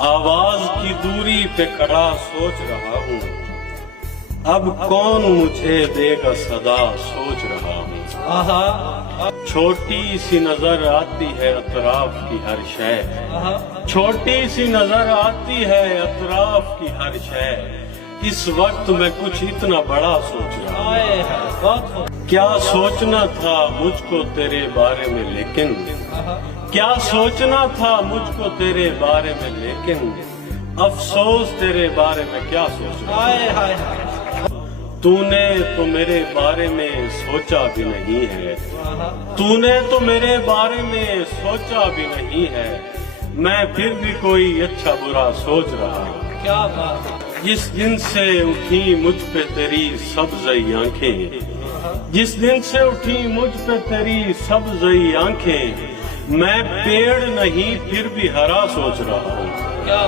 आवाज की दूरी पे खड़ा सोच रहा हूँ, अब कौन मुझे देगा सदा सोच रहा हूँ। छोटी सी नजर आती है अतराफ की हर शय, छोटी सी नजर आती है अतराफ की हर शय। इस वक्त मैं कुछ इतना बड़ा सोच रहा हूँ। क्या सोचना था मुझको तेरे बारे में, लेकिन क्या सोचना था मुझको तेरे बारे में, लेकिन अफसोस तेरे बारे में क्या सोच रहा हूँ। तूने तो मेरे बारे में सोचा भी नहीं है, तूने तो मेरे बारे में सोचा भी नहीं है, मैं फिर भी कोई अच्छा बुरा सोच रहा हूँ। क्या बात। जिस दिन से उठी मुझ पे तेरी सब्ज़ई आंखें, जिस दिन से उठी मुझ पे तेरी सब्ज़ई आंखें, मैं पेड़ नहीं फिर भी हरा सोच रहा हूँ। क्या